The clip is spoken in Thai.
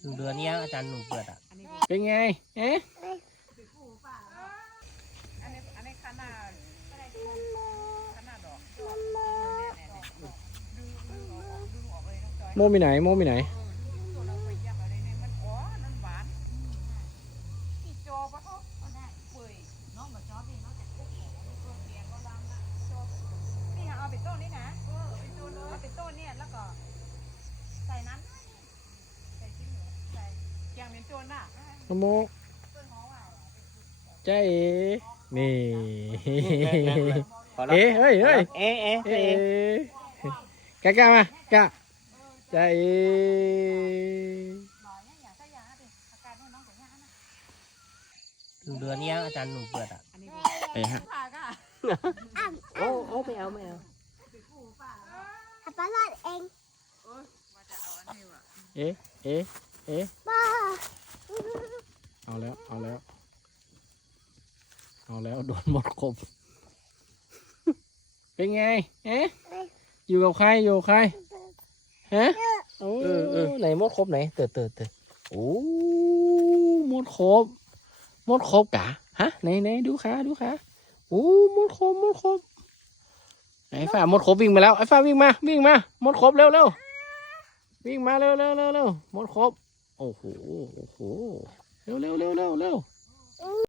ถึงเดือนนี้อาจารย์หนุ่มเปิดอ่ะเป็นไงเอ๊ะอันนี้ขนาดดอกโมมีไหนโมมีไหนตัวเราไปยับอะไรเนี่ยมันอ๋อนั่นหวานที่จอปะเขาเปื่อยน้องแบบจอพี่น้องแต่พวกแก่ก็ดังนะจอนี่เอาไปต้นนี่นะเอาไปต้นเนี่ยแล้วก็ใส่นั้นใส่ชิ้นหมูใส่ยางเป็นโจนน่ะโมใจเอ๋นี่เอ๋เฮ้ยเฮ้ยเอ๋กะมากะใจเอ๋ถึงเดือนนี้อาจารย์หนุ่มเปิดอ่ะ เอ๋ฮะโอ้ไม่เอาขับรถเอง เอ๋ บ้า เอาแล้วโดนหมดครบเป็นไงเอ๊ะอยู่กับใครฮะไหนมดครบไหนเติดโอ้หมดครบกะฮะไหนดูขาโอ้หมดครบไอ้ฝ้าหมดครบวิ่งมาแล้วไอ้ฝ้าวิ่งมาหมดครบเร็ววิ่งมาเร็วหมดครบโอ้โหเร็ว